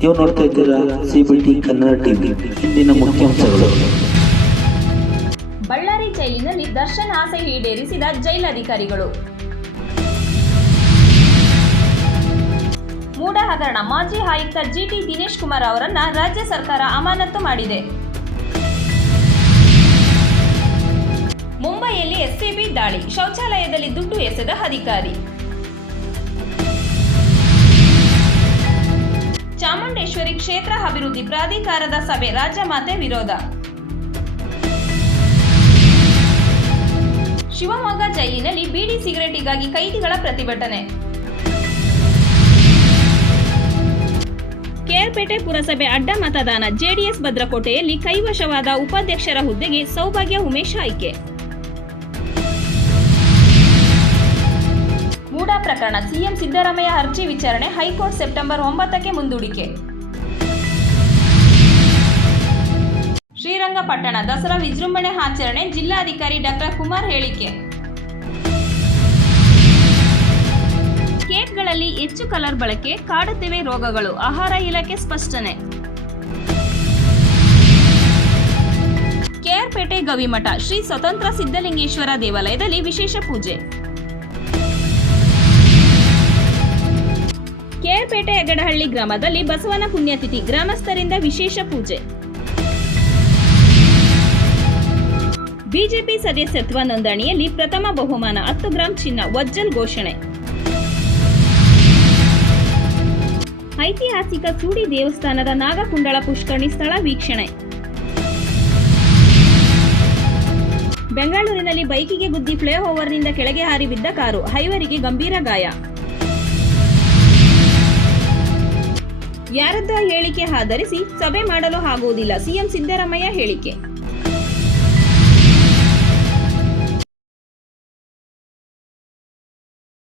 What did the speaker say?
ನೀವು ನೋಡ್ತಾ ಇದ್ದೀರಾ ಸಿಬಿಟಿ ಕನ್ನಡ ಟಿವಿ. ಇಂದಿನ ಮುಖ್ಯಾಂಶಗಳು. ಬಳ್ಳಾರಿ ಜೈಲಿನಲ್ಲಿ ದರ್ಶನ್ ಆಸೆ ಈಡೇರಿಸಿದ ಜೈಲಧಿಕಾರಿಗಳು. ಮೂಡ ಹಗರಣ ಮಾಜಿ ಆಯುಕ್ತ ಜಿಟಿ ದಿನೇಶ್ ಕುಮಾರ್ ಅವರನ್ನ ರಾಜ್ಯ ಸರ್ಕಾರ ಅಮಾನತು ಮಾಡಿದೆ. ಮುಂಬೈಯಲ್ಲಿ ಎಸ್ಸಿಬಿ ದಾಳಿ, ಶೌಚಾಲಯದಲ್ಲಿ ದುಡ್ಡು ಎಸೆದ ಅಧಿಕಾರಿ. ಚಾಮುಂಡೇಶ್ವರಿ ಕ್ಷೇತ್ರ ಅಭಿವೃದ್ಧಿ ಪ್ರಾಧಿಕಾರದ ಸಭೆ, ರಾಜಮಾತೆ ವಿರೋಧ. ಶಿವಮೊಗ್ಗ ಜೈಲಿನಲ್ಲಿ ಬೀಡಿ ಸಿಗರೇಟಿಗಾಗಿ ಕೈದಿಗಳ ಪ್ರತಿಭಟನೆ. ಕೆಆರ್ಪೇಟೆ ಪುರಸಭೆ ಅಡ್ಡ ಮತದಾನ, ಜೆಡಿಎಸ್ ಭದ್ರಕೋಟೆಯಲ್ಲಿ ಕೈವಶವಾದ ಉಪಾಧ್ಯಕ್ಷರ ಹುದ್ದೆಗೆ ಸೌಭಾಗ್ಯ ಉಮೇಶ್ ಆಯ್ಕೆ. ಮೂಡಾ ಪ್ರಕರಣ, ಸಿಎಂ ಸಿದ್ದರಾಮಯ್ಯ ಅರ್ಜಿ ವಿಚಾರಣೆ ಹೈಕೋರ್ಟ್ ಸೆಪ್ಟೆಂಬರ್ 9ಕ್ಕೆ ಮುಂದೂಡಿಕೆ. ಶ್ರೀರಂಗಪಟ್ಟಣ ದಸರಾ ವಿಜೃಂಭಣೆ ಆಚರಣೆ, ಜಿಲ್ಲಾಧಿಕಾರಿ ಡಾ ಕುಮಾರ್ ಹೇಳಿಕೆ. ಕೇಕ್ಗಳಲ್ಲಿ ಹೆಚ್ಚು ಕಲರ್ ಬಳಕೆ ಕಾಡುತ್ತಿವೆ ರೋಗಗಳು, ಆಹಾರ ಇಲಾಖೆ ಸ್ಪಷ್ಟನೆ. ಕೆಆರ್ಪೇಟೆ ಗವಿಮಠ ಶ್ರೀ ಸ್ವತಂತ್ರ ಸಿದ್ದಲಿಂಗೇಶ್ವರ ದೇವಾಲಯದಲ್ಲಿ ವಿಶೇಷ ಪೂಜೆ. ಕೆಆರ್ಪೇಟೆ ಯಗಡಹಳ್ಳಿ ಗ್ರಾಮದಲ್ಲಿ ಬಸವನ ಪುಣ್ಯತಿಥಿ, ಗ್ರಾಮಸ್ಥರಿಂದ ವಿಶೇಷ ಪೂಜೆ. ಬಿಜೆಪಿ ಸದಸ್ಯತ್ವ ನೋಂದಣಿಯಲ್ಲಿ ಪ್ರಥಮ ಬಹುಮಾನ 10 ಗ್ರಾಂ ಚಿನ್ನ, ವಜ್ಜಲ್ ಘೋಷಣೆ. ಐತಿಹಾಸಿಕ ಸೂಡಿ ದೇವಸ್ಥಾನದ ನಾಗಕುಂಡಳ ಪುಷ್ಕರಣಿ ಸ್ಥಳ ವೀಕ್ಷಣೆ. ಬೆಂಗಳೂರಿನಲ್ಲಿ ಬೈಕಿಗೆ ಗುದ್ದಿ ಫ್ಲೈಓವರ್ನಿಂದ ಕೆಳಗೆ ಹಾರಿ ಬಿದ್ದ ಕಾರು, ಐವರಿಗೆ ಗಂಭೀರ ಗಾಯ. ಯಾರದ್ದ ಹೇಳಿಕೆ ಆಧರಿಸಿ ಸಭೆ ಮಾಡಲು ಆಗುವುದಿಲ್ಲ, ಸಿಎಂ ಸಿದ್ದರಾಮಯ್ಯ ಹೇಳಿಕೆ.